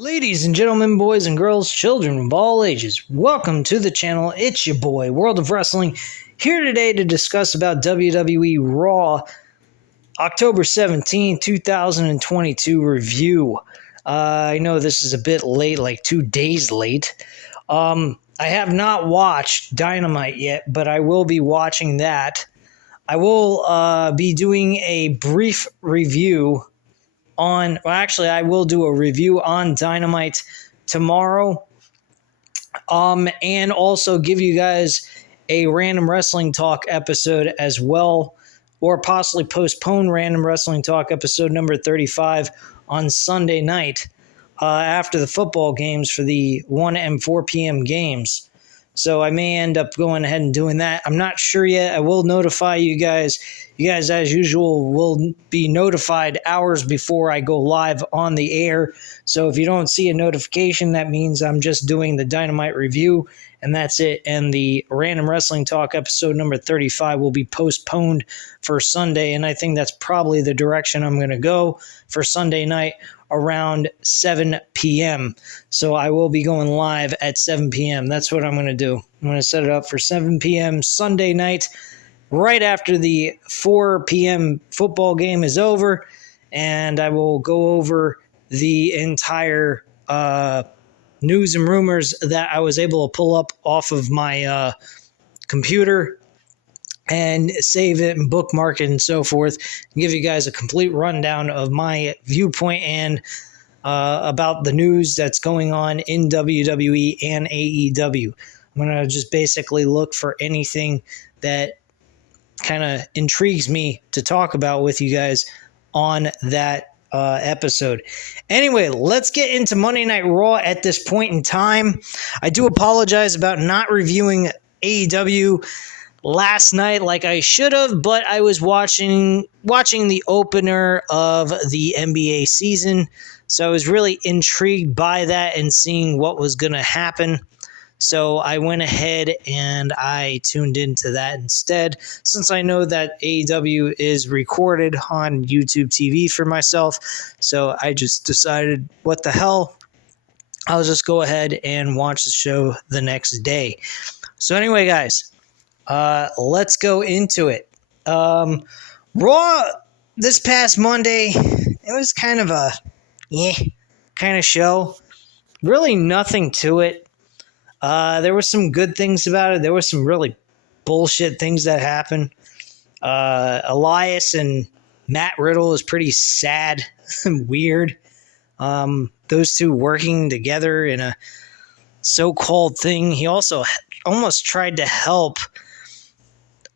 Ladies and gentlemen, boys and girls, children of all ages, welcome to the channel. It's your boy, World of Wrestling, here today to discuss about WWE Raw October 17, 2022 review. I know this is a bit late, like 2 days late. I have not watched Dynamite yet, but I will be watching that. I will be doing a brief review I will do a review on Dynamite tomorrow, and also give you guys a Random Wrestling Talk episode as well, or possibly postpone Random Wrestling Talk episode number 35 on Sunday night after the football games for the 1 and 4 p.m. games. So I may end up going ahead and doing that. I'm not sure yet. I will notify you guys. You guys, as usual, will be notified hours before I go live on the air. So if you don't see a notification, that means I'm just doing the Dynamite review, and that's it. And the Random Wrestling Talk episode number 35 will be postponed for Sunday, and I think that's probably the direction I'm going to go for Sunday night around 7 p.m. So I will be going live at 7 p.m. That's what I'm going to do. I'm going to set it up for 7 p.m. Sunday night, right after the 4 p.m. football game is over, and I will go over the entire news and rumors that I was able to pull up off of my computer and save it and bookmark it and so forth, and give you guys a complete rundown of my viewpoint and about the news that's going on in WWE and AEW. I'm going to just basically look for anything that kind of intrigues me to talk about with you guys on that episode. Anyway, let's get into Monday Night Raw at this point in time. I do apologize about not reviewing AEW last night like I should have, but I was watching the opener of the NBA season, so I was really intrigued by that and seeing what was going to happen. So I went ahead and I tuned into that instead, since I know that AEW is recorded on YouTube TV for myself. So I just decided, what the hell, I'll just go ahead and watch the show the next day. So anyway, guys, let's go into it. Raw this past Monday, it was kind of a kind of show. Really nothing to it. There were some good things about it. There were some really bullshit things that happened. Elias and Matt Riddle is pretty sad and weird. Those two working together in a so-called thing. He also almost tried to help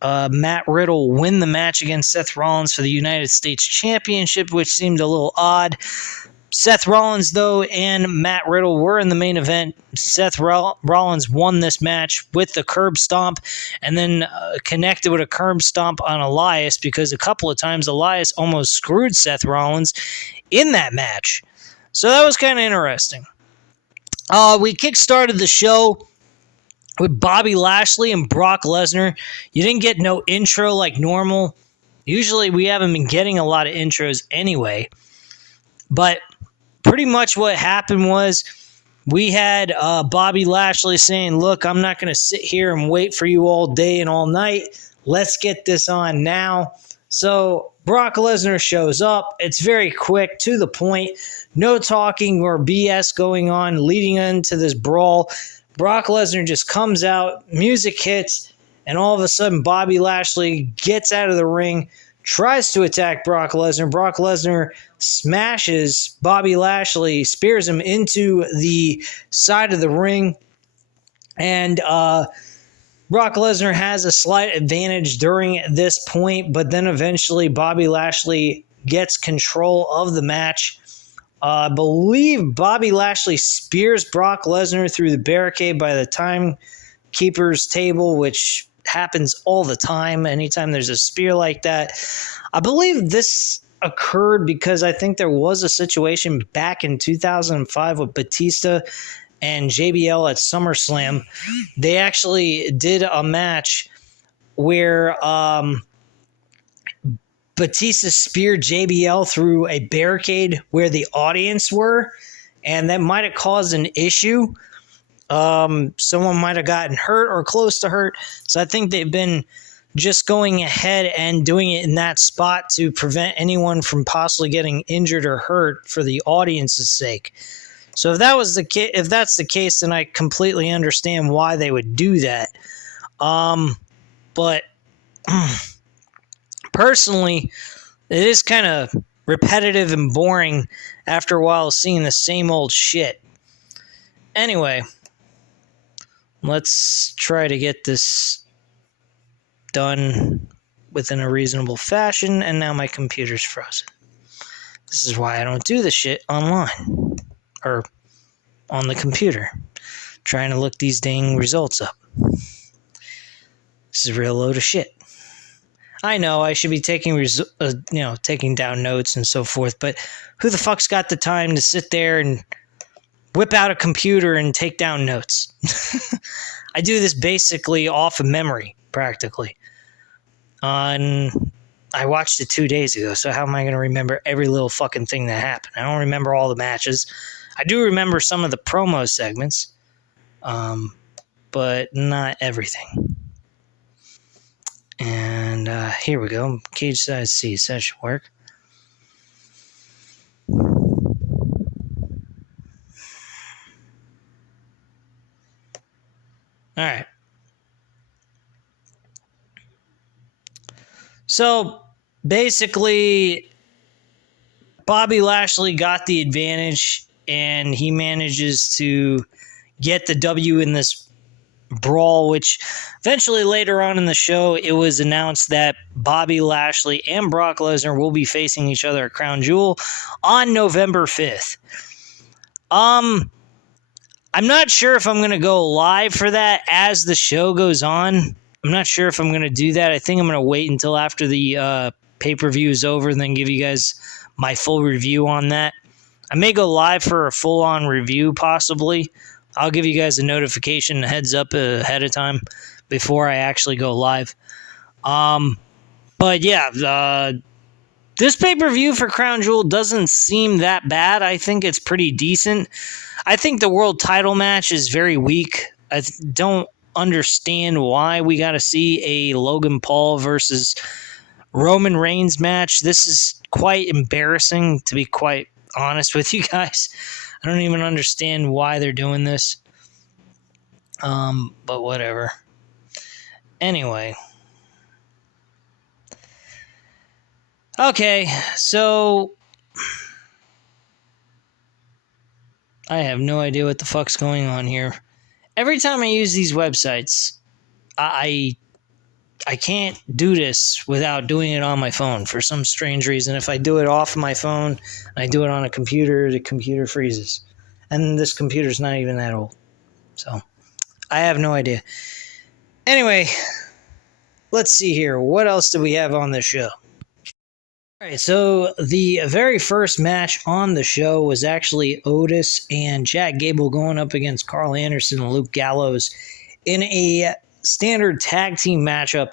Matt Riddle win the match against Seth Rollins for the United States Championship, which seemed a little odd. Seth Rollins, though, and Matt Riddle were in the main event. Seth Rollins won this match with the curb stomp, and then connected with a curb stomp on Elias, because a couple of times Elias almost screwed Seth Rollins in that match. So that was kind of interesting. We kick-started the show with Bobby Lashley and Brock Lesnar. You didn't get no intro like normal. Usually we haven't been getting a lot of intros anyway. But pretty much what happened was we had Bobby Lashley saying, look, I'm not going to sit here and wait for you all day and all night. Let's get this on now. So Brock Lesnar shows up. It's very quick, to the point. No talking or BS going on leading into this brawl. Brock Lesnar just comes out, music hits, and all of a sudden Bobby Lashley gets out of the ring, tries to attack Brock Lesnar. Brock Lesnar smashes Bobby Lashley, spears him into the side of the ring, and Brock Lesnar has a slight advantage during this point, but then eventually Bobby Lashley gets control of the match. I believe Bobby Lashley spears Brock Lesnar through the barricade by the timekeeper's table, which happens all the time anytime there's a spear like that. I believe this occurred because I think there was a situation back in 2005 with Batista and JBL at SummerSlam. They actually did a match where Batista speared JBL through a barricade where the audience were, and that might have caused an issue. Someone might have gotten hurt or close to hurt. So I think they've been just going ahead and doing it in that spot to prevent anyone from possibly getting injured or hurt for the audience's sake. So if that's the case, then I completely understand why they would do that. But personally, it is kind of repetitive and boring after a while seeing the same old shit. Anyway, let's try to get this done within a reasonable fashion, and now my computer's frozen. This is why I don't do this shit online or on the computer, trying to look these dang results up. This is a real load of shit. I know I should be taking taking down notes and so forth, but who the fuck's got the time to sit there and whip out a computer and take down notes? I do this basically off of memory, practically. I watched it 2 days ago, so how am I going to remember every little fucking thing that happened? I don't remember all the matches. I do remember some of the promo segments, but not everything. And here we go. Cage size seats. That should work. All right. So basically, Bobby Lashley got the advantage, and he manages to get the W in this brawl, which eventually later on in the show, it was announced that Bobby Lashley and Brock Lesnar will be facing each other at Crown Jewel on November 5th. I'm not sure if I'm going to go live for that as the show goes on. I'm not sure if I'm going to do that. I think I'm going to wait until after the pay-per-view is over and then give you guys my full review on that. I may go live for a full-on review, possibly. I'll give you guys a notification, a heads up ahead of time before I actually go live. But yeah, this pay-per-view for Crown Jewel doesn't seem that bad. I think it's pretty decent. I think the world title match is very weak. I don't understand why we got to see a Logan Paul versus Roman Reigns match. This is quite embarrassing, to be quite honest with you guys. I don't even understand why they're doing this. But whatever. Anyway. Okay, so I have no idea what the fuck's going on here. Every time I use these websites, I can't do this without doing it on my phone for some strange reason. If I do it off my phone and I do it on a computer, the computer freezes. And this computer's not even that old. So, I have no idea. Anyway, let's see here. What else do we have on the show? All right, so the very first match on the show was actually Otis and Chad Gable going up against Carl Anderson and Luke Gallows in a standard tag team matchup.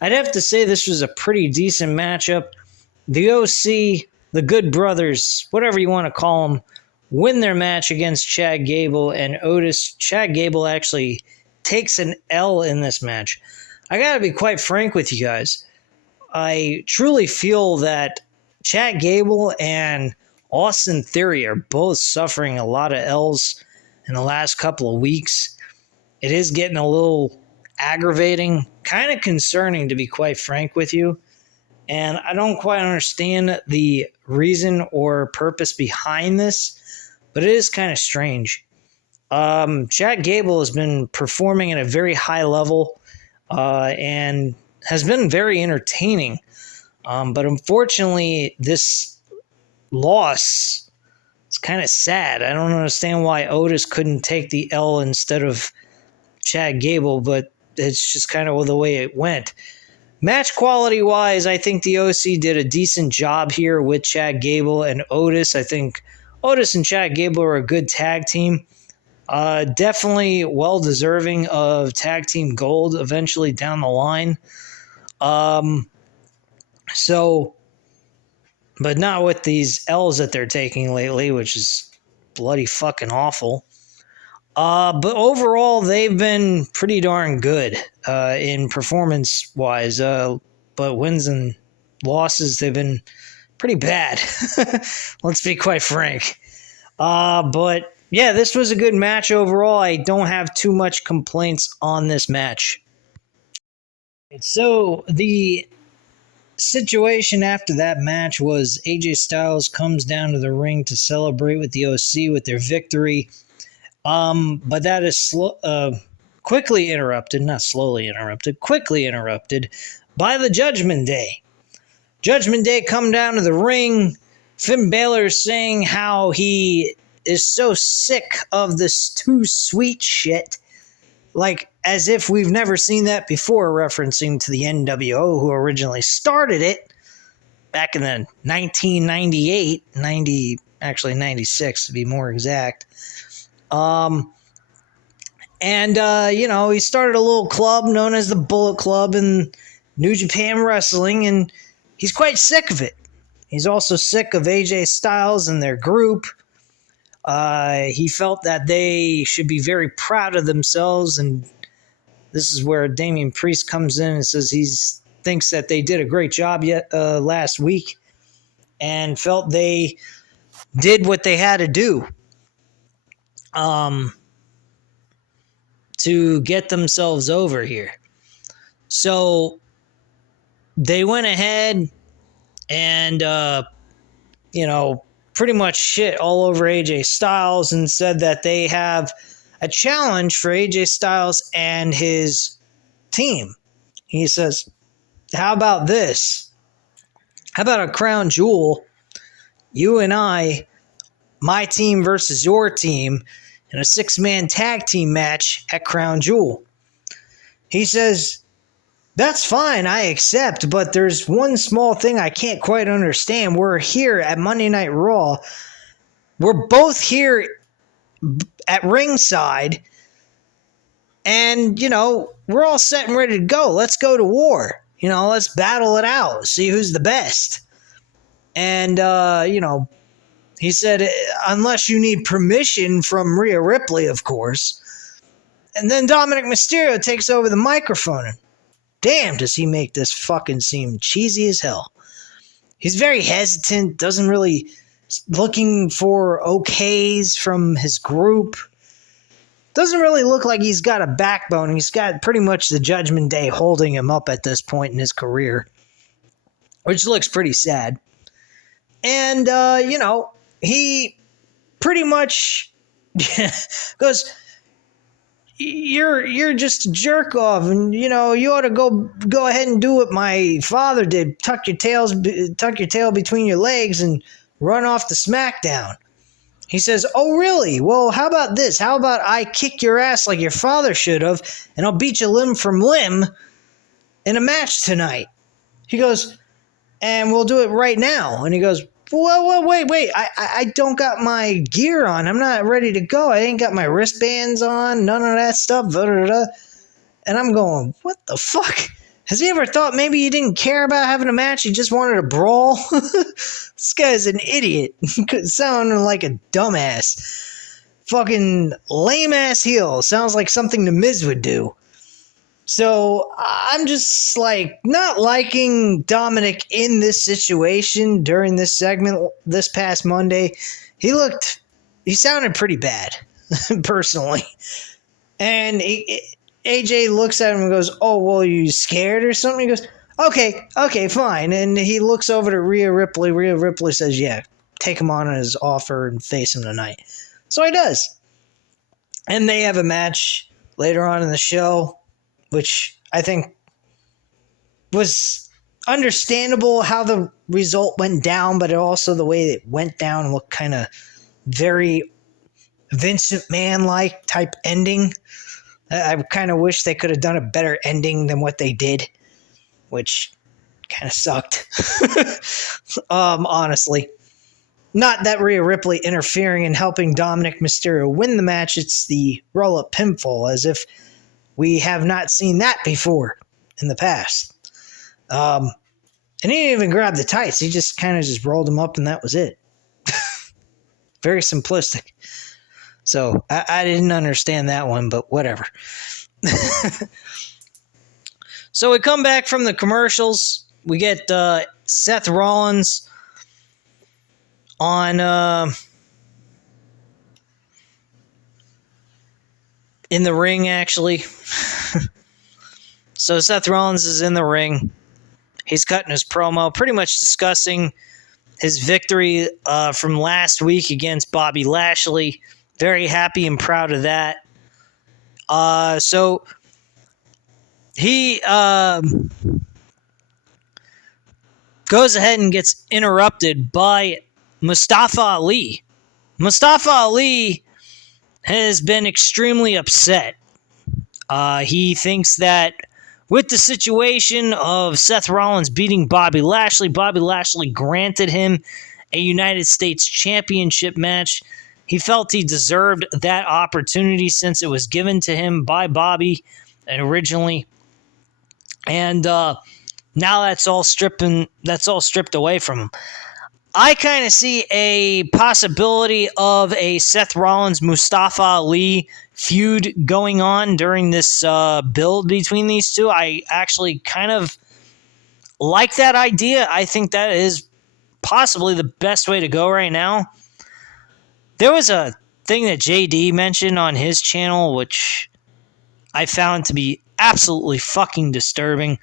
I'd have to say this was a pretty decent matchup. The OC, the Good Brothers, whatever you want to call them, win their match against Chad Gable and Otis. Chad Gable actually takes an L in this match. I gotta be quite frank with you guys. I truly feel that Chad Gable and Austin Theory are both suffering a lot of L's in the last couple of weeks. It is getting a little aggravating, kind of concerning, to be quite frank with you. And I don't quite understand the reason or purpose behind this, but it is kind of strange. Chad Gable has been performing at a very high level and has been very entertaining. But unfortunately, this loss is kind of sad. I don't understand why Otis couldn't take the L instead of Chad Gable, but it's just kind of the way it went. Match quality-wise, I think the OC did a decent job here with Chad Gable and Otis. I think Otis and Chad Gable are a good tag team. Definitely well-deserving of tag team gold eventually down the line. But not with these L's that they're taking lately, which is bloody fucking awful. But overall, they've been pretty darn good in performance-wise. But wins and losses, they've been pretty bad. Let's be quite frank. But yeah, this was a good match overall. I don't have too much complaints on this match. So the situation after that match was AJ Styles comes down to the ring to celebrate with the OC with their victory. But that is quickly interrupted by the Judgment Day. Judgment Day come down to the ring. Finn Balor saying how he is so sick of this too sweet shit. Like, as if we've never seen that before, referencing to the NWO, who originally started it back in the 1998, 96 to be more exact. He started a little club known as the Bullet Club in New Japan Wrestling, and he's quite sick of it. He's also sick of AJ Styles and their group. He felt that they should be very proud of themselves, and this is where Damian Priest comes in and says he thinks that they did a great job last week and felt they did what they had to do to get themselves over here. So they went ahead and, pretty much shit all over AJ Styles and said that they have a challenge for AJ Styles and his team. He says, how about this? How about a crown jewel? You and I, my team versus your team, in a 6-man tag team match at Crown Jewel. He says, that's fine, I accept, but there's one small thing I can't quite understand. We're here at Monday Night Raw. We're both here at ringside, and, we're all set and ready to go. Let's go to war. Let's battle it out, see who's the best. And, he said, unless you need permission from Rhea Ripley, of course. And then Dominic Mysterio takes over the microphone. And damn, does he make this fucking seem cheesy as hell. He's very hesitant, doesn't really looking for okays from his group. Doesn't really look like he's got a backbone. He's got pretty much the Judgment Day holding him up at this point in his career, which looks pretty sad. And, he pretty much goes, you're just a jerk off, and you ought to go ahead and do what my father did. Tuck your tail between your legs and run off to SmackDown. He says, oh really? Well, how about this? How about I kick your ass like your father should have, and I'll beat you limb from limb in a match tonight. He goes, and we'll do it right now. And he goes, Whoa, wait. I don't got my gear on. I'm not ready to go. I ain't got my wristbands on. None of that stuff. And I'm going, what the fuck? Has he ever thought maybe he didn't care about having a match? He just wanted to brawl? This guy's an idiot. Sounding like a dumbass. Fucking lame-ass heel. Sounds like something The Miz would do. So I'm just not liking Dominic in this situation during this segment this past Monday. He sounded pretty bad, personally. And AJ looks at him and goes, oh, well, you scared or something? He goes, okay, fine. And he looks over to Rhea Ripley. Rhea Ripley says, yeah, take him on his offer and face him tonight. So he does. And they have a match later on in the show, which I think was understandable how the result went down, but also the way it went down looked kind of very Vince McMahon-like type ending. I kind of wish they could have done a better ending than what they did, which kind of sucked, honestly. Not that Rhea Ripley interfering and helping Dominic Mysterio win the match. It's the roll-up pinfall, as if we have not seen that before in the past. And he didn't even grab the tights. He just kind of rolled them up and that was it. Very simplistic. So I didn't understand that one, but whatever. So we come back from the commercials. We get Seth Rollins on in the ring, actually. So Seth Rollins is in the ring. He's cutting his promo, pretty much discussing his victory from last week against Bobby Lashley. Very happy and proud of that. So he goes ahead and gets interrupted by Mustafa Ali. Mustafa Ali has been extremely upset. He thinks that with the situation of Seth Rollins beating Bobby Lashley granted him a United States Championship match. He felt he deserved that opportunity since it was given to him by Bobby originally. And now that's all stripped away from him. I kind of see a possibility of a Seth Rollins Mustafa Ali feud going on during this build between these two. I actually kind of like that idea. I think that is possibly the best way to go right now. There was a thing that JD mentioned on his channel, which I found to be absolutely fucking disturbing.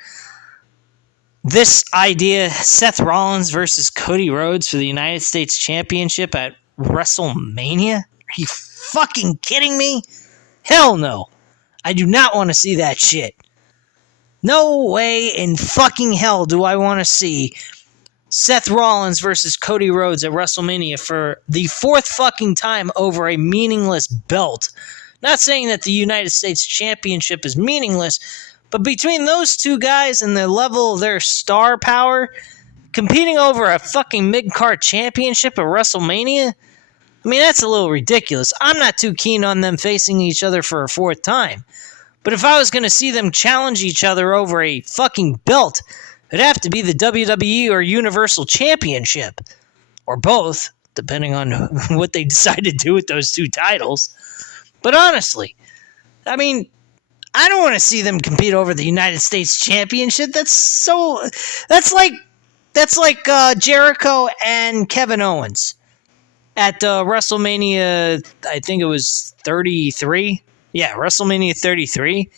This idea, Seth Rollins versus Cody Rhodes for the United States Championship at WrestleMania? Are you fucking kidding me? Hell no. I do not want to see that shit. No way in fucking hell do I want to see Seth Rollins versus Cody Rhodes at WrestleMania for the fourth fucking time over a meaningless belt. Not saying that the United States Championship is meaningless, but between those two guys and the level of their star power, competing over a fucking mid-card championship at WrestleMania, I mean, that's a little ridiculous. I'm not too keen on them facing each other for a fourth time. But if I was going to see them challenge each other over a fucking belt, it'd have to be the WWE or Universal Championship. Or both, depending on what they decide to do with those two titles. But honestly, I mean, I don't want to see them compete over the United States Championship. That's like Jericho and Kevin Owens at WrestleMania, I think it was 33. Yeah, WrestleMania 33.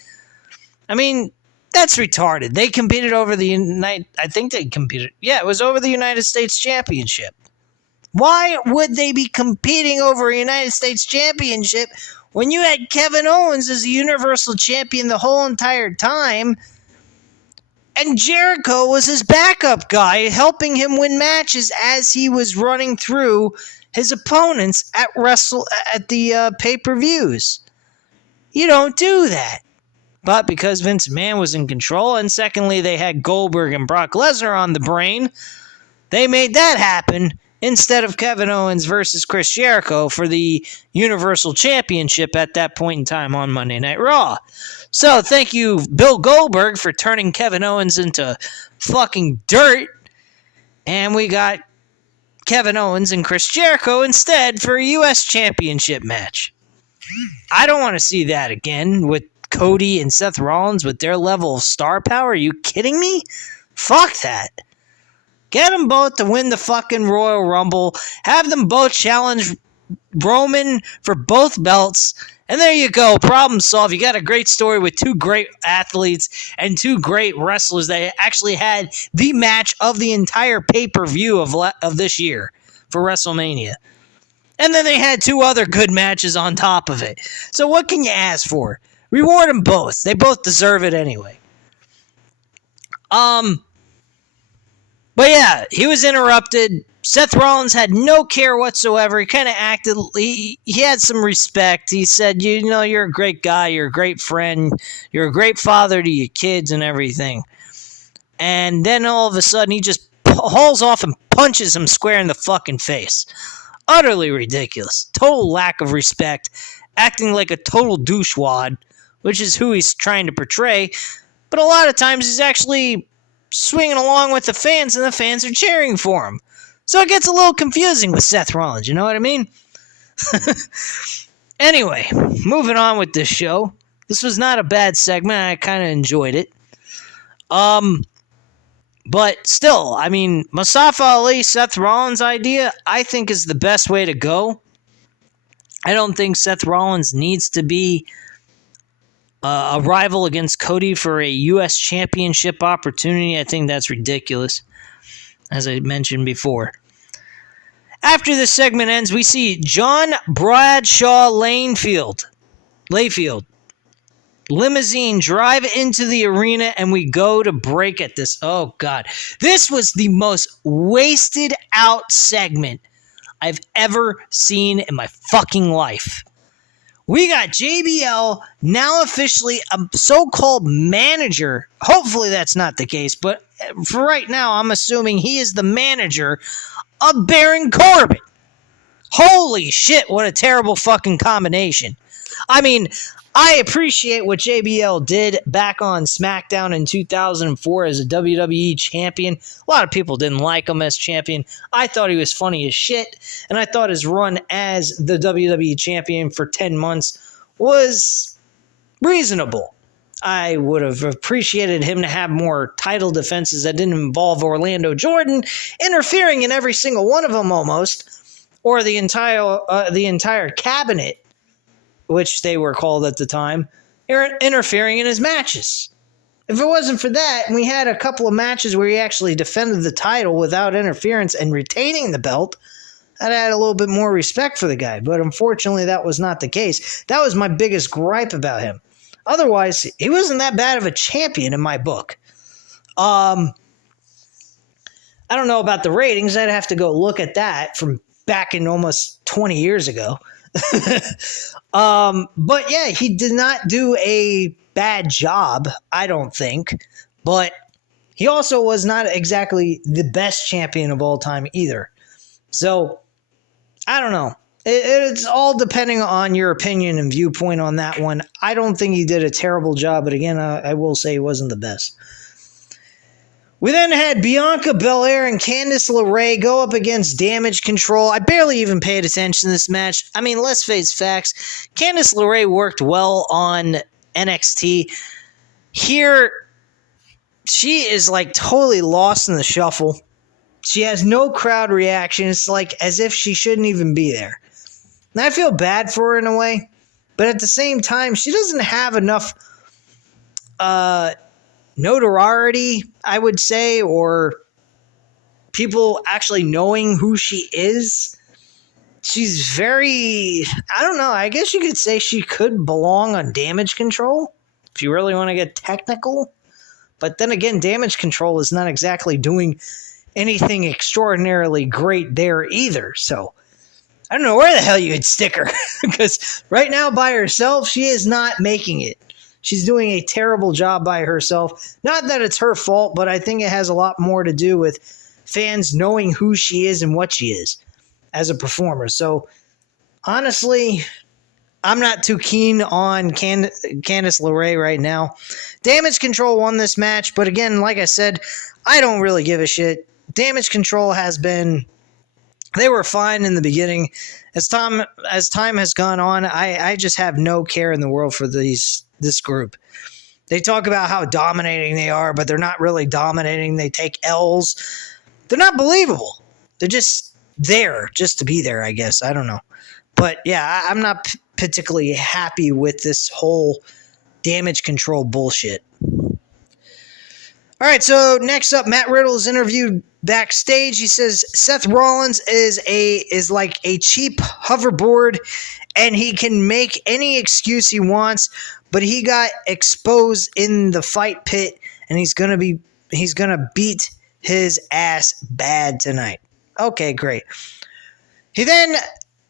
I mean, that's retarded. They competed over the it was over the United States Championship. Why would they be competing over a United States Championship when you had Kevin Owens as a Universal Champion the whole entire time, and Jericho was his backup guy, helping him win matches as he was running through his opponents at the pay-per-views? You don't do that. But because Vince McMahon was in control, and secondly, they had Goldberg and Brock Lesnar on the brain, they made that happen instead of Kevin Owens versus Chris Jericho for the Universal Championship at that point in time on Monday Night Raw. So thank you, Bill Goldberg, for turning Kevin Owens into fucking dirt. And we got Kevin Owens and Chris Jericho instead for a U.S. Championship match. I don't want to see that again with Cody and Seth Rollins with their level of star power. Are you kidding me? Fuck that. Get them both to win the fucking Royal Rumble. Have them both challenge Roman for both belts. And there you go. Problem solved. You got a great story with two great athletes and two great wrestlers that actually had the match of the entire pay-per-view of this year for WrestleMania. And then they had two other good matches on top of it. So what can you ask for? Reward them both. They both deserve it anyway. But yeah, he was interrupted. Seth Rollins had no care whatsoever. He kind of acted, he had some respect. He said, you know, you're a great guy, you're a great friend, you're a great father to your kids and everything. And then all of a sudden, he just hauls off and punches him square in the fucking face. Utterly ridiculous. Total lack of respect. Acting like a total douchewad, which is who he's trying to portray. But a lot of times, he's actually swinging along with the fans, and the fans are cheering for him. So it gets a little confusing with Seth Rollins, you know what I mean? Anyway, moving on with this show. This was not a bad segment. I kind of enjoyed it. But still, I mean, Mustafa Ali, Seth Rollins' idea, I think is the best way to go. I don't think Seth Rollins needs to be a rival against Cody for a U.S. championship opportunity. I think that's ridiculous, as I mentioned before. After this segment ends, we see John Bradshaw Layfield limousine drive into the arena, and we go to break at this. Oh, God. This was the most wasted out segment I've ever seen in my fucking life. We got JBL, now officially a so-called manager. Hopefully that's not the case, but for right now, I'm assuming he is the manager of Baron Corbin. Holy shit, what a terrible fucking combination. I mean, I appreciate what JBL did back on SmackDown in 2004 as a WWE champion. A lot of people didn't like him as champion. I thought he was funny as shit, and I thought his run as the WWE champion for 10 months was reasonable. I would have appreciated him to have more title defenses that didn't involve Orlando Jordan interfering in every single one of them almost, or the entire cabinet, which they were called at the time, interfering in his matches. If it wasn't for that, and we had a couple of matches where he actually defended the title without interference and retaining the belt, I'd had a little bit more respect for the guy. But unfortunately, that was not the case. That was my biggest gripe about him. Otherwise, he wasn't that bad of a champion in my book. I don't know about the ratings. I'd have to go look at that from back in almost 20 years ago. But yeah, he did not do a bad job, I don't think. But he also was not exactly the best champion of all time either. So, I don't know. It's all depending on your opinion and viewpoint on that one. I don't think he did a terrible job, but again, I will say he wasn't the best. We then had Bianca Belair and Candice LeRae go up against Damage Control. I barely even paid attention to this match. I mean, let's face facts. Candice LeRae worked well on NXT. Here, she is like totally lost in the shuffle. She has no crowd reaction. It's like as if she shouldn't even be there. And I feel bad for her in a way. But at the same time, she doesn't have enough notoriety, I would say, or people actually knowing who she is. She's very, I don't know, I guess you could say she could belong on Damage Control, if you really want to get technical. But then again, Damage Control is not exactly doing anything extraordinarily great there either, so I don't know where the hell you could stick her, because right now by herself, she is not making it. She's doing a terrible job by herself. Not that it's her fault, but I think it has a lot more to do with fans knowing who she is and what she is as a performer. So, honestly, I'm not too keen on Candice LeRae right now. Damage Control won this match, but again, like I said, I don't really give a shit. Damage Control has been... They were fine in the beginning. As time has gone on, I just have no care in the world for this group. They talk about how dominating they are, but they're not really dominating. They take L's. They're not believable. They're just there, just to be there, I guess. I don't know. But yeah, I'm not particularly happy with this whole Damage Control bullshit. All right, so next up, Matt Riddle is interviewed backstage. He says Seth Rollins is like a cheap hoverboard, and he can make any excuse he wants, but he got exposed in the fight pit, and he's gonna beat his ass bad tonight. Okay, great. He then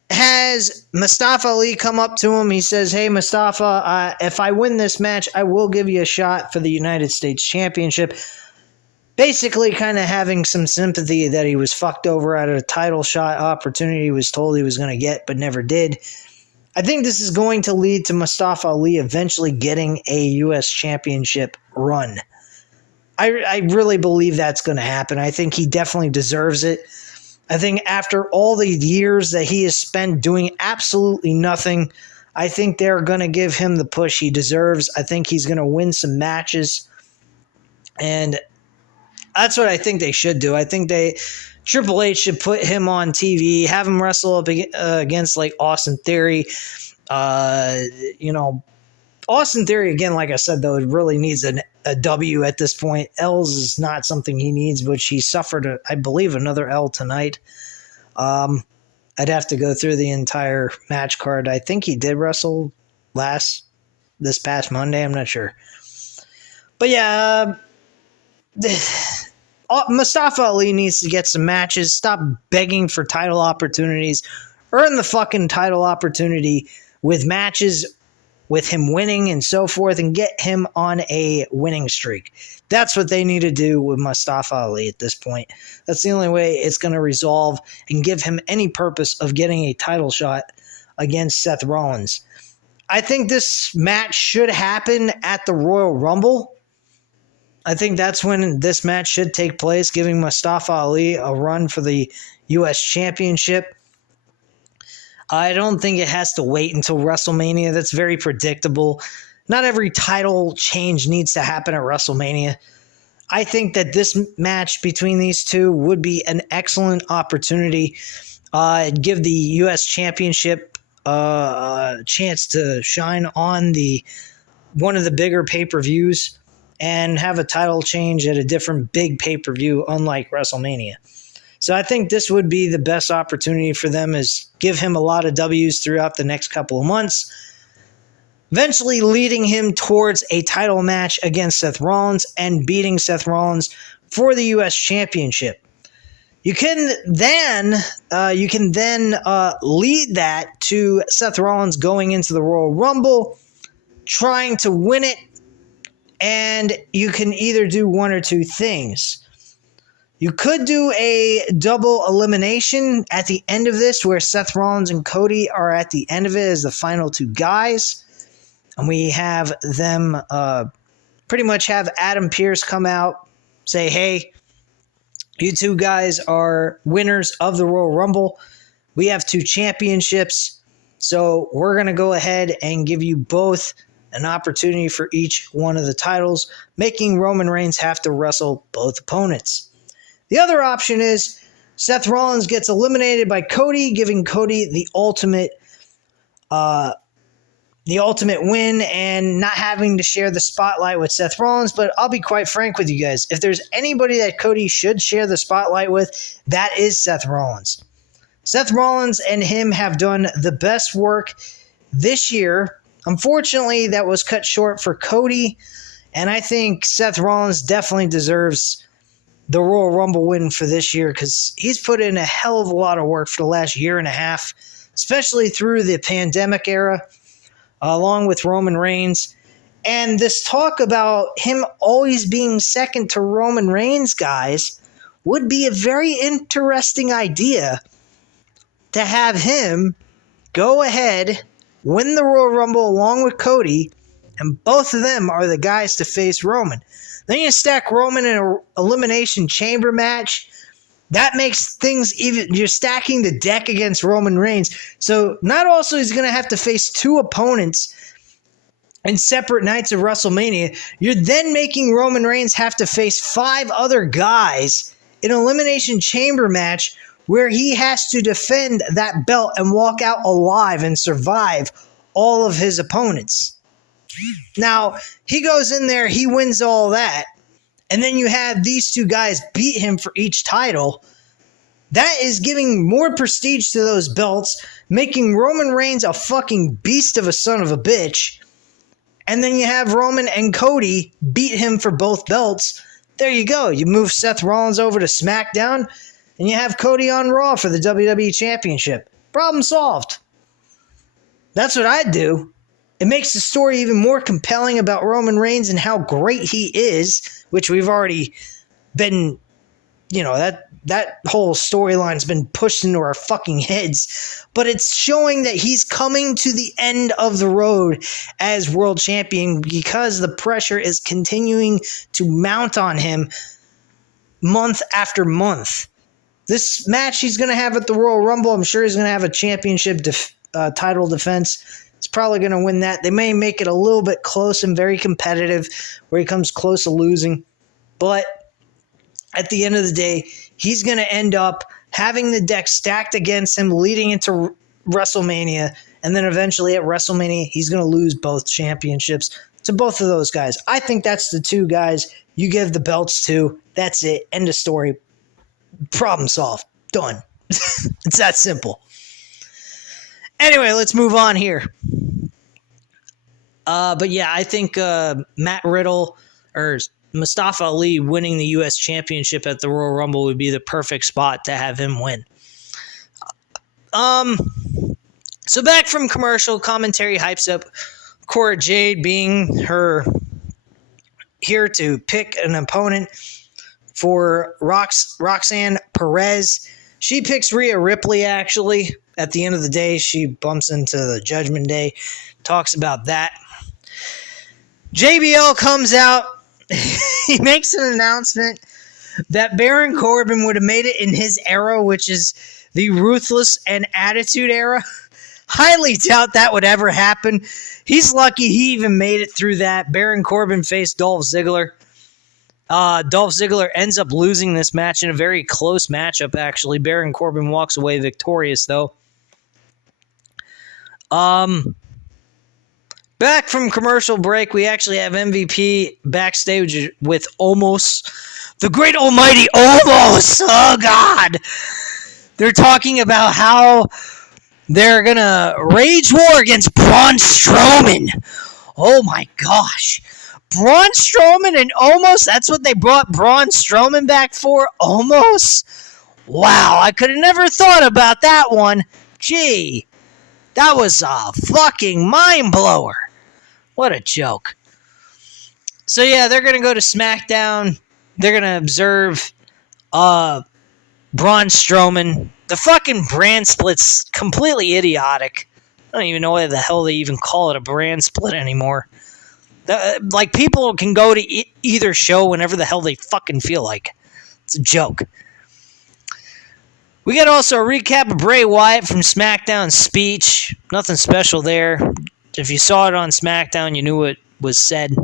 has Mustafa Ali come up to him. He says, hey, Mustafa, if I win this match, I will give you a shot for the United States Championship. Basically kind of having some sympathy that he was fucked over out of a title shot opportunity he was told he was going to get, but never did. I think this is going to lead to Mustafa Ali eventually getting a U.S. Championship run. I really believe that's going to happen. I think he definitely deserves it. I think after all the years that he has spent doing absolutely nothing, I think they're going to give him the push he deserves. I think he's going to win some matches. And that's what I think they should do. I think Triple H should put him on TV, have him wrestle up against like Austin Theory. Austin Theory, again, like I said, though, it really needs a W at this point. L's is not something he needs, but he suffered, I believe, another L tonight. I'd have to go through the entire match card. I think he did wrestle this past Monday. I'm not sure. But yeah, Mustafa Ali needs to get some matches. Stop begging for title opportunities. Earn the fucking title opportunity with matches, with him winning and so forth, and get him on a winning streak. That's what they need to do with Mustafa Ali at this point. That's the only way it's going to resolve and give him any purpose of getting a title shot against Seth Rollins. I think this match should happen at the Royal Rumble. I think that's when this match should take place, giving Mustafa Ali a run for the U.S. Championship. I don't think it has to wait until WrestleMania. That's very predictable. Not every title change needs to happen at WrestleMania. I think that this match between these two would be an excellent opportunity. Give the U.S. Championship a chance to shine on one of the bigger pay-per-views and have a title change at a different big pay-per-view, unlike WrestleMania. So I think this would be the best opportunity for them, is give him a lot of W's throughout the next couple of months, eventually leading him towards a title match against Seth Rollins and beating Seth Rollins for the U.S. Championship. You can then lead that to Seth Rollins going into the Royal Rumble, trying to win it, and you can either do one or two things. You could do a double elimination at the end of this, where Seth Rollins and Cody are at the end of it as the final two guys. And we have them pretty much have Adam Pearce come out, say, hey, you two guys are winners of the Royal Rumble. We have 2 championships, so we're going to go ahead and give you both an opportunity for each one of the titles, making Roman Reigns have to wrestle both opponents. The other option is Seth Rollins gets eliminated by Cody, giving Cody the ultimate win and not having to share the spotlight with Seth Rollins. But I'll be quite frank with you guys. If there's anybody that Cody should share the spotlight with, that is Seth Rollins. Seth Rollins and him have done the best work this year. Unfortunately, that was cut short for Cody, and I think Seth Rollins definitely deserves the Royal Rumble win for this year, because he's put in a hell of a lot of work for the last year and a half, especially through the pandemic era, along with Roman Reigns. And this talk about him always being second to Roman Reigns, guys, would be a very interesting idea, to have him go ahead, win the Royal Rumble along with Cody, and both of them are the guys to face Roman. Then you stack Roman in an Elimination Chamber match. That makes things even. You're stacking the deck against Roman Reigns. So not also he's going to have to face 2 opponents in separate nights of WrestleMania. You're then making Roman Reigns have to face 5 other guys in an Elimination Chamber match, where he has to defend that belt and walk out alive and survive all of his opponents. Now, he goes in there, he wins all that, and then you have these 2 guys beat him for each title. That is giving more prestige to those belts, making Roman Reigns a fucking beast of a son of a bitch. And then you have Roman and Cody beat him for both belts. There you go. You move Seth Rollins over to SmackDown, and you have Cody on Raw for the WWE Championship. Problem solved. That's what I'd do. It makes the story even more compelling about Roman Reigns and how great he is, which we've already been, that whole storyline's been pushed into our fucking heads. But it's showing that he's coming to the end of the road as world champion, because the pressure is continuing to mount on him month after month. This match he's going to have at the Royal Rumble, I'm sure he's going to have a championship title defense. It's probably going to win that. They may make it a little bit close and very competitive where he comes close to losing. But at the end of the day, he's going to end up having the deck stacked against him leading into WrestleMania. And then eventually at WrestleMania, he's going to lose both championships to both of those guys. I think that's the two guys you give the belts to. That's it. End of story. Problem solved. Done. It's that simple. Anyway, let's move on here. But yeah, I think Matt Riddle or Mustafa Ali winning the U.S. Championship at the Royal Rumble would be the perfect spot to have him win. So back from commercial, commentary hypes up Cora Jade being her here to pick an opponent for Roxanne Perez. She picks Rhea Ripley, actually. At the end of the day, she bumps into the Judgment Day, talks about that. JBL comes out. He makes an announcement that Baron Corbin would have made it in his era, which is the Ruthless and Attitude Era. Highly doubt that would ever happen. He's lucky he even made it through that. Baron Corbin faced Dolph Ziggler. Dolph Ziggler ends up losing this match in a very close matchup, actually. Baron Corbin walks away victorious, though. Back from commercial break, we actually have MVP backstage with Omos. The great almighty Omos! Oh, God! They're talking about how they're going to rage war against Braun Strowman. Oh, my gosh. Braun Strowman and Omos? That's what they brought Braun Strowman back for? Omos? Wow, I could have never thought about that one. Gee, that was a fucking mind blower. What a joke. So yeah, they're going to go to SmackDown. They're going to observe Braun Strowman. The fucking brand split's completely idiotic. I don't even know why the hell they even call it a brand split anymore. Like, people can go to either show whenever the hell they fucking feel like. It's a joke. We got also a recap of Bray Wyatt from SmackDown's speech. Nothing special there. If you saw it on SmackDown, you knew what was said.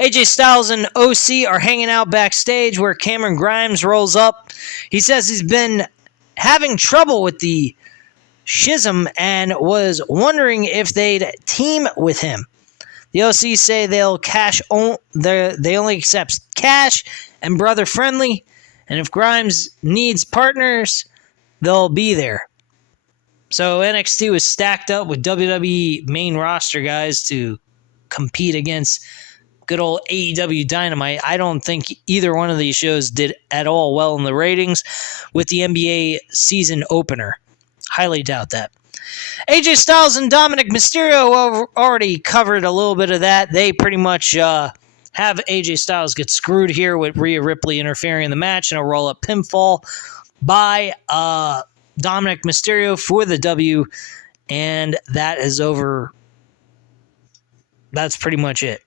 AJ Styles and OC are hanging out backstage where Cameron Grimes rolls up. He says he's been having trouble with the schism and was wondering if they'd team with him. The OC say they only accept cash and brother friendly, and if Grimes needs partners, they'll be there. So NXT was stacked up with WWE main roster guys to compete against good old AEW Dynamite. I don't think either one of these shows did at all well in the ratings with the NBA season opener. Highly doubt that. AJ Styles and Dominic Mysterio already covered a little bit of that. They pretty much have AJ Styles get screwed here with Rhea Ripley interfering in the match and a roll-up pinfall by Dominic Mysterio for the W, and that is over. That's pretty much it.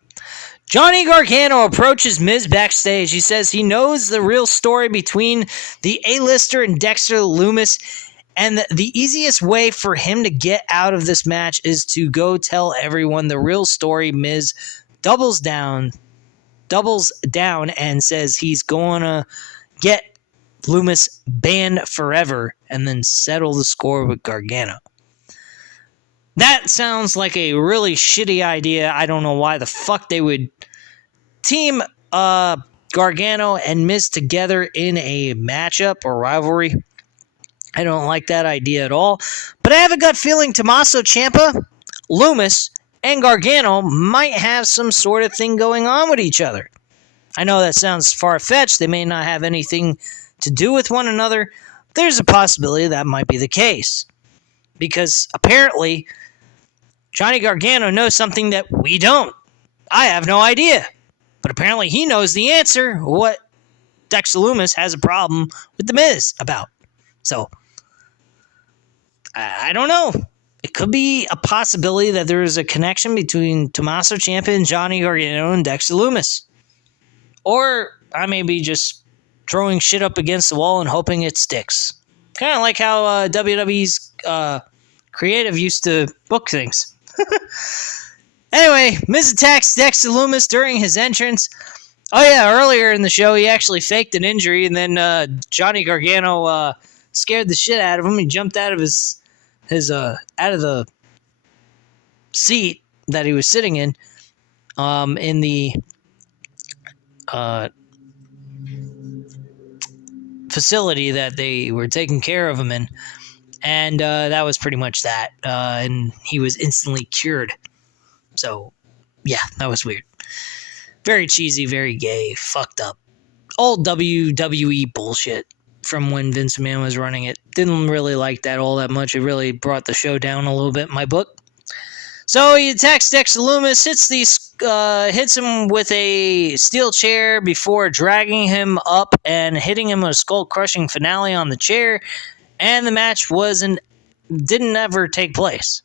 Johnny Gargano approaches Miz backstage. He says he knows the real story between the A-lister and Dexter Lumis, and the easiest way for him to get out of this match is to go tell everyone the real story. Miz doubles down and says he's going to get Lumis banned forever and then settle the score with Gargano. That sounds like a really shitty idea. I don't know why the fuck they would team Gargano and Miz together in a matchup or rivalry. I don't like that idea at all. But I have a gut feeling Tommaso Ciampa, Lumis, and Gargano might have some sort of thing going on with each other. I know that sounds far-fetched. They may not have anything to do with one another. There's a possibility that might be the case. Because apparently, Johnny Gargano knows something that we don't. I have no idea. But apparently he knows the answer, what Dexter Lumis has a problem with The Miz about. So, I don't know. It could be a possibility that there is a connection between Tommaso Ciampa and Johnny Gargano and Dexter Lumis. Or I may be just throwing shit up against the wall and hoping it sticks. Kind of like how WWE's Creative used to book things. Anyway, Miz attacks Dexter Lumis during his entrance. Oh yeah, earlier in the show, he actually faked an injury, and then Johnny Gargano scared the shit out of him. He jumped out of his out of the seat that he was sitting in the facility that they were taking care of him in, and that was pretty much that. And he was instantly cured. So, yeah, that was weird. Very cheesy, very gay, fucked up. Old WWE bullshit from when Vince McMahon was running it. Didn't really like that all that much. It really brought the show down a little bit in my book. So he attacks Dexter Lumis, hits him with a steel chair before dragging him up and hitting him with a skull-crushing finale on the chair, and the match didn't ever take place.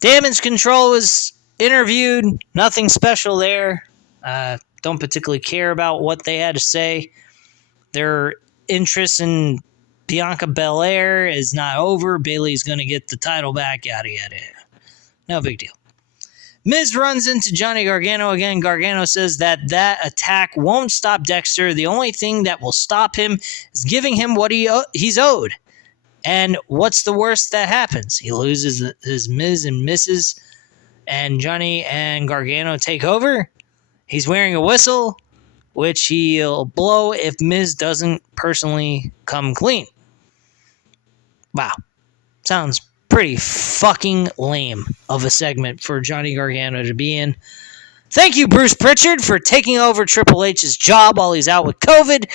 Damage Control was interviewed. Nothing special there. Don't particularly care about what they had to say. Their interest in Bianca Belair is not over. Bayley's going to get the title back. Yada, yada, yada. No big deal. Miz runs into Johnny Gargano again. Gargano says that attack won't stop Dexter. The only thing that will stop him is giving him what he's owed. And what's the worst that happens? He loses his Miz and misses, and Johnny and Gargano take over. He's wearing a whistle, which he'll blow if Miz doesn't personally come clean. Wow. Sounds pretty fucking lame of a segment for Johnny Gargano to be in. Thank you, Bruce Pritchard, for taking over Triple H's job while he's out with COVID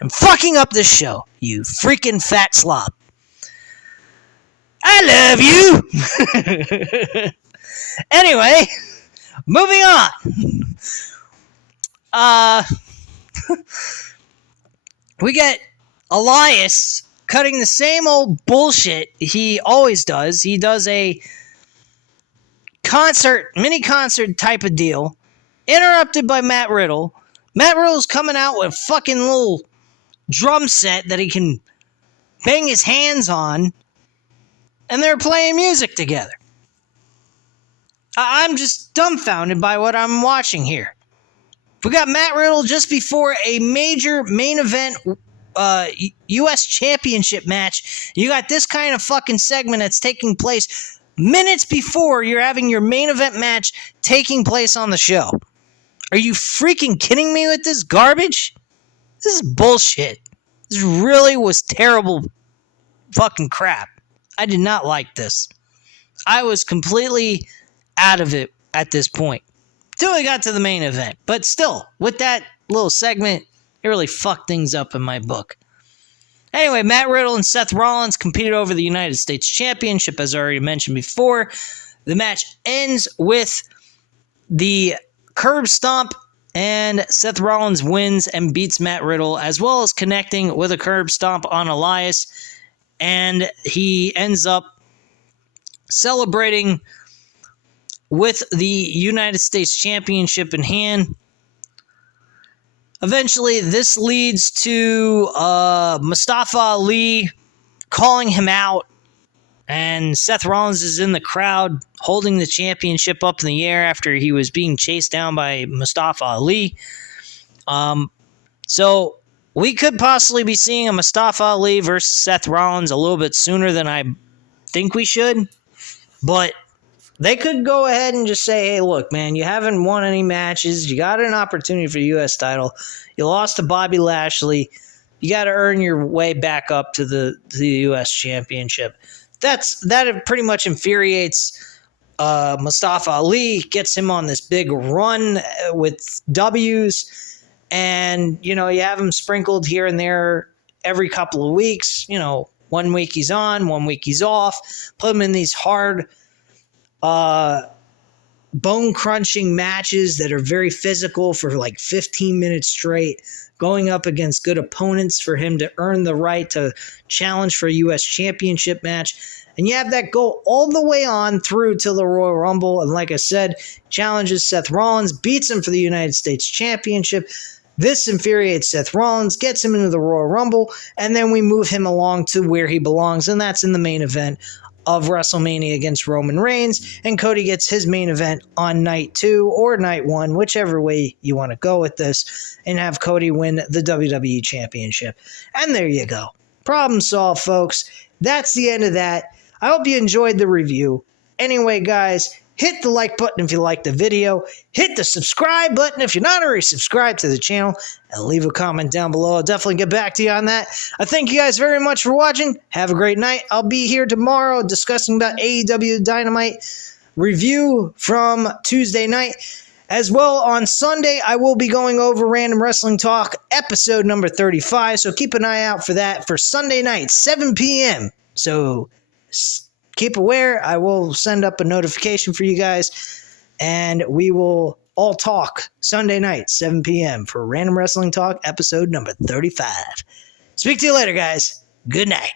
and fucking up this show, you freaking fat slob. I love you! Anyway, moving on. We get Elias cutting the same old bullshit he always does. He does a mini concert type of deal, interrupted by Matt Riddle. Matt Riddle's coming out with a fucking little drum set that he can bang his hands on, and they're playing music together. I'm just dumbfounded by what I'm watching here. We got Matt Riddle just before a major main event U.S. Championship match. You got this kind of fucking segment that's taking place minutes before you're having your main event match taking place on the show. Are you freaking kidding me with this garbage? This is bullshit. This really was terrible fucking crap. I did not like this. I was completely out of it at this point till we got to the main event. But still, with that little segment, it really fucked things up in my book. Anyway, Matt Riddle and Seth Rollins competed over the United States Championship, as I already mentioned before. The match ends with the curb stomp, and Seth Rollins wins and beats Matt Riddle, as well as connecting with a curb stomp on Elias. And he ends up celebrating with the United States Championship in hand. Eventually, this leads to Mustafa Ali calling him out, and Seth Rollins is in the crowd holding the championship up in the air after he was being chased down by Mustafa Ali. So we could possibly be seeing a Mustafa Ali versus Seth Rollins a little bit sooner than I think we should, but they could go ahead and just say, hey, look, man, you haven't won any matches. You got an opportunity for the U.S. title. You lost to Bobby Lashley. You got to earn your way back up to the U.S. Championship. That pretty much infuriates Mustafa Ali, gets him on this big run with W's. And, you have him sprinkled here and there every couple of weeks. 1 week he's on, 1 week he's off. Put him in these hard bone-crunching matches that are very physical for like 15 minutes straight, going up against good opponents for him to earn the right to challenge for a U.S. Championship match. And you have that go all the way on through to the Royal Rumble. And like I said, challenges Seth Rollins, beats him for the United States Championship. This infuriates Seth Rollins, gets him into the Royal Rumble, and then we move him along to where he belongs, and that's in the main event of WrestleMania against Roman Reigns, and Cody gets his main event on night 2 or night 1, whichever way you want to go with this, and have Cody win the WWE Championship. And there you go. Problem solved, folks. That's the end of that. I hope you enjoyed the review. Anyway, guys, hit the like button if you liked the video. Hit the subscribe button if you're not already subscribed to the channel. And leave a comment down below. I'll definitely get back to you on that. I thank you guys very much for watching. Have a great night. I'll be here tomorrow discussing about AEW Dynamite review from Tuesday night. As well, on Sunday, I will be going over Random Wrestling Talk episode number 35. So keep an eye out for that for Sunday night, 7 p.m. So keep aware. I will send up a notification for you guys, and we will all talk Sunday night, 7 p.m. for Random Wrestling Talk episode number 35. Speak to you later, guys. Good night.